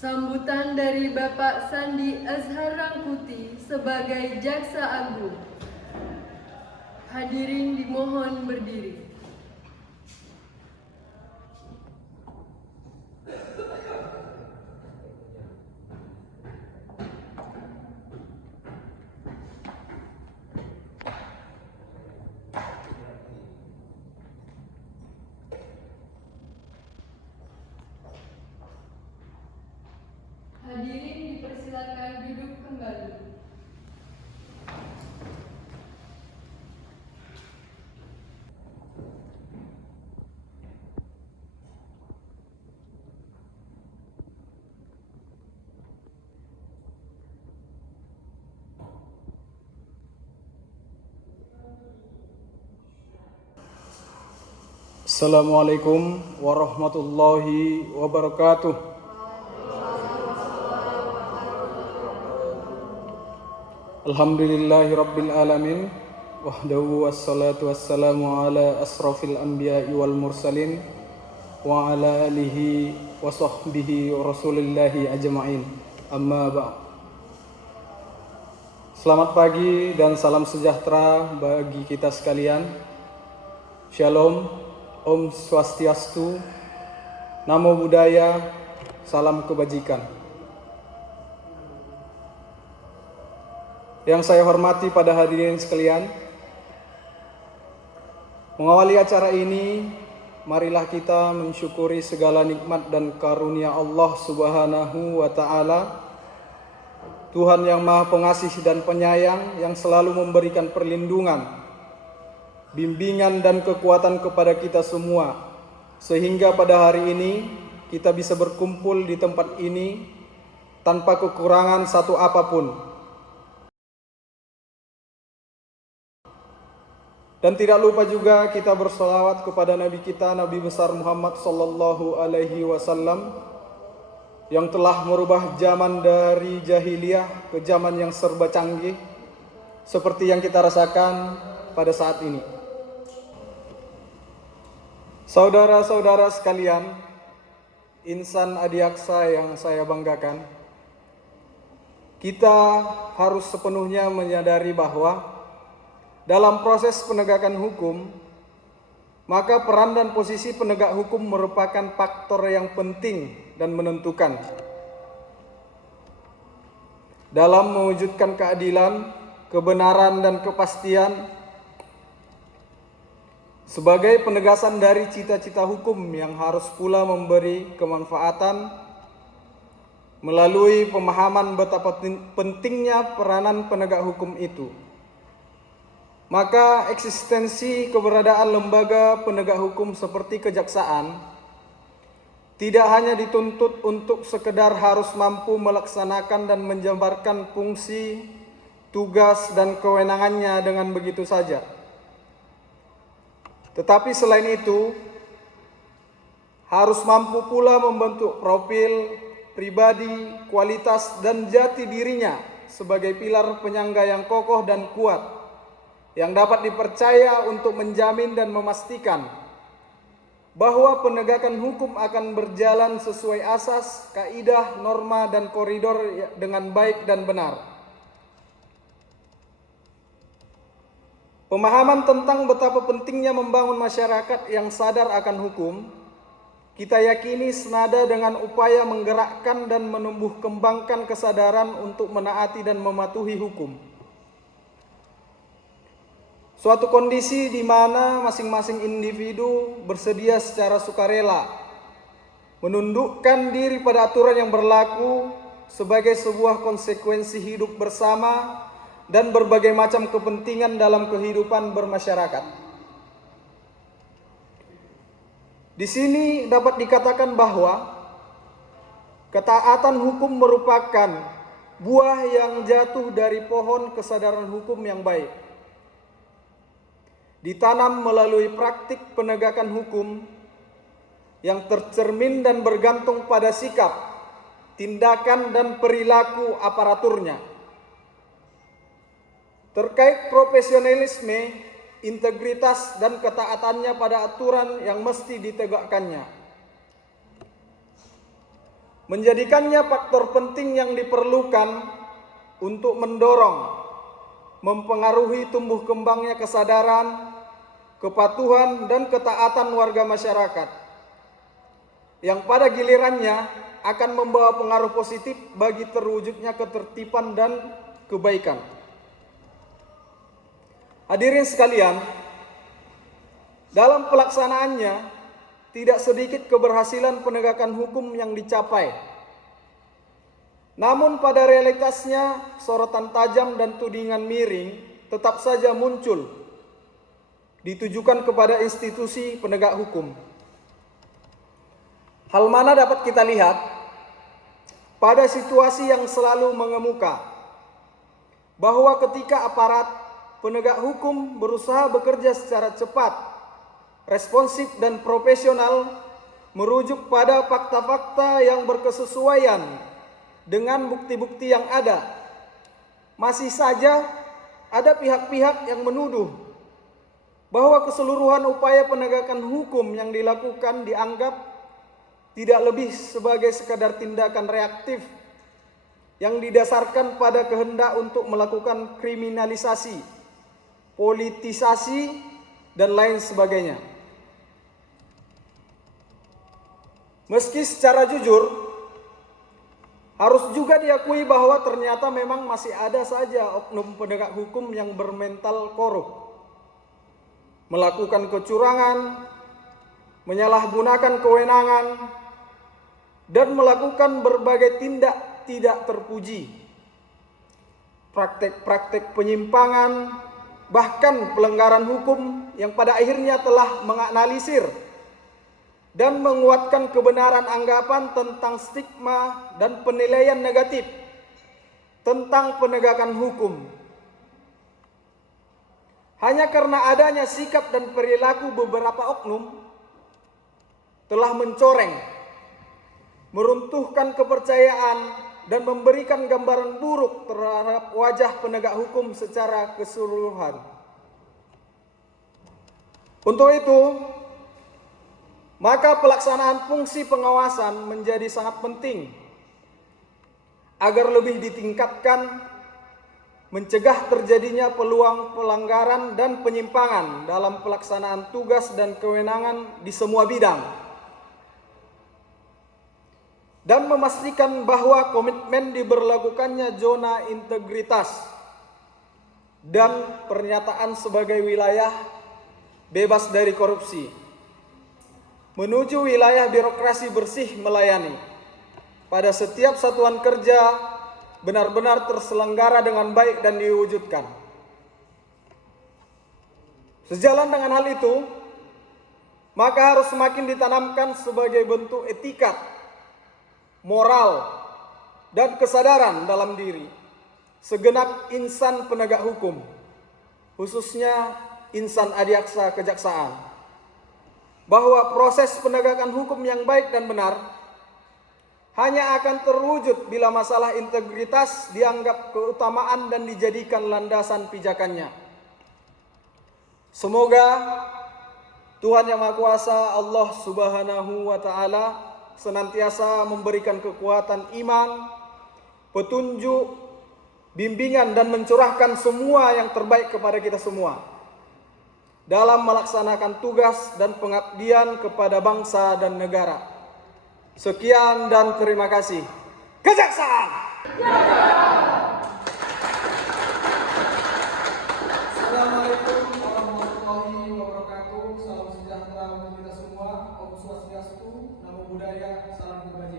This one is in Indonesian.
Sambutan dari Bapak Sandi Azhar Rangkuti sebagai Jaksa Agung. Hadirin dimohon berdiri. Hadirin dipersilakan duduk kembali. Assalamualaikum warahmatullahi wabarakatuh. Alhamdulillahi rabbil alamin. Wahdahu wassalatu wassalamu ala asrafil anbiya'i wal mursalin wa ala alihi wa sahbihi wa rasulillahi ajma'in. Amma ba'd. Selamat pagi dan salam sejahtera bagi kita sekalian. Shalom, Om Swastiastu, Namo Buddhaya, salam kebajikan. Yang saya hormati pada hadirin sekalian, mengawali acara ini, marilah kita mensyukuri segala nikmat dan karunia Allah Subhanahu wa Ta'ala, Tuhan yang Maha Pengasih dan Penyayang, yang selalu memberikan perlindungan, bimbingan dan kekuatan kepada kita semua, sehingga pada hari ini kita bisa berkumpul di tempat ini tanpa kekurangan satu apapun. Dan tidak lupa juga kita bersolawat kepada Nabi kita, Nabi besar Muhammad sallallahu alaihi wasallam, yang telah merubah zaman dari jahiliyah ke zaman yang serba canggih, seperti yang kita rasakan pada saat ini. Saudara-saudara sekalian, insan adiaksa yang saya banggakan, kita harus sepenuhnya menyadari bahwa dalam proses penegakan hukum, maka peran dan posisi penegak hukum merupakan faktor yang penting dan menentukan dalam mewujudkan keadilan, kebenaran, dan kepastian sebagai penegasan dari cita-cita hukum yang harus pula memberi kemanfaatan melalui pemahaman betapa pentingnya peranan penegak hukum itu. Maka eksistensi keberadaan lembaga penegak hukum seperti kejaksaan tidak hanya dituntut untuk sekedar harus mampu melaksanakan dan menjabarkan fungsi, tugas, dan kewenangannya dengan begitu saja. Tetapi selain itu, harus mampu pula membentuk profil, pribadi, kualitas, dan jati dirinya sebagai pilar penyangga yang kokoh dan kuat, yang dapat dipercaya untuk menjamin dan memastikan bahwa penegakan hukum akan berjalan sesuai asas, kaidah, norma, dan koridor dengan baik dan benar. Pemahaman tentang betapa pentingnya membangun masyarakat yang sadar akan hukum, kita yakini senada dengan upaya menggerakkan dan menumbuh kembangkan kesadaran untuk menaati dan mematuhi hukum. Suatu kondisi di mana masing-masing individu bersedia secara sukarela menundukkan diri pada aturan yang berlaku sebagai sebuah konsekuensi hidup bersama dan berbagai macam kepentingan dalam kehidupan bermasyarakat. Di sini dapat dikatakan bahwa ketaatan hukum merupakan buah yang jatuh dari pohon kesadaran hukum yang baik, ditanam melalui praktik penegakan hukum yang tercermin dan bergantung pada sikap, tindakan, dan perilaku aparaturnya. Terkait profesionalisme, integritas, dan ketaatannya pada aturan yang mesti ditegakkannya. menjadikannya faktor penting yang diperlukan untuk mendorong, mempengaruhi tumbuh kembangnya kesadaran, kepatuhan, dan ketaatan warga masyarakat, yang pada gilirannya akan membawa pengaruh positif bagi terwujudnya ketertiban dan kebaikan. Hadirin sekalian, dalam pelaksanaannya tidak sedikit keberhasilan penegakan hukum yang dicapai. Namun pada realitasnya sorotan tajam dan tudingan miring tetap saja muncul, ditujukan kepada institusi penegak hukum. Hal mana dapat kita lihat pada situasi yang selalu mengemuka, bahwa ketika aparat penegak hukum berusaha bekerja secara cepat, responsif, dan profesional, merujuk pada fakta-fakta yang berkesesuaian dengan bukti-bukti yang ada, masih saja ada pihak-pihak yang menuduh bahwa keseluruhan upaya penegakan hukum yang dilakukan dianggap tidak lebih sebagai sekadar tindakan reaktif yang didasarkan pada kehendak untuk melakukan kriminalisasi, politisasi, dan lain sebagainya. Meski secara jujur harus juga diakui bahwa ternyata memang masih ada saja oknum penegak hukum yang bermental korup, melakukan kecurangan, menyalahgunakan kewenangan, dan melakukan berbagai tindak tidak terpuji, praktek-praktek penyimpangan, bahkan pelanggaran hukum yang pada akhirnya telah menganalisir dan menguatkan kebenaran anggapan tentang stigma dan penilaian negatif tentang penegakan hukum. Hanya karena adanya sikap dan perilaku beberapa oknum telah mencoreng, meruntuhkan kepercayaan, dan memberikan gambaran buruk terhadap wajah penegak hukum secara keseluruhan. Untuk itu, maka pelaksanaan fungsi pengawasan menjadi sangat penting agar lebih ditingkatkan, mencegah terjadinya peluang pelanggaran dan penyimpangan dalam pelaksanaan tugas dan kewenangan di semua bidang, dan memastikan bahwa komitmen diberlakukannya zona integritas dan pernyataan sebagai wilayah bebas dari korupsi menuju wilayah birokrasi bersih melayani pada setiap satuan kerja benar-benar terselenggara dengan baik dan diwujudkan. Sejalan dengan hal itu, maka harus semakin ditanamkan sebagai bentuk etika, moral, dan kesadaran dalam diri segenap insan penegak hukum, khususnya insan adiaksa kejaksaan, bahwa proses penegakan hukum yang baik dan benar hanya akan terwujud bila masalah integritas dianggap keutamaan dan dijadikan landasan pijakannya. Semoga Tuhan Yang Maha Kuasa, Allah Subhanahu wa Ta'ala, senantiasa memberikan kekuatan iman, petunjuk, bimbingan, dan mencurahkan semua yang terbaik kepada kita semua dalam melaksanakan tugas dan pengabdian kepada bangsa dan negara. Sekian dan terima kasih. Kejaksaan! Assalamualaikum warahmatullahi wabarakatuh. Salam sejahtera untuk kita semua. Om Swastiastu, Namo Buddhaya, salam kebajikan.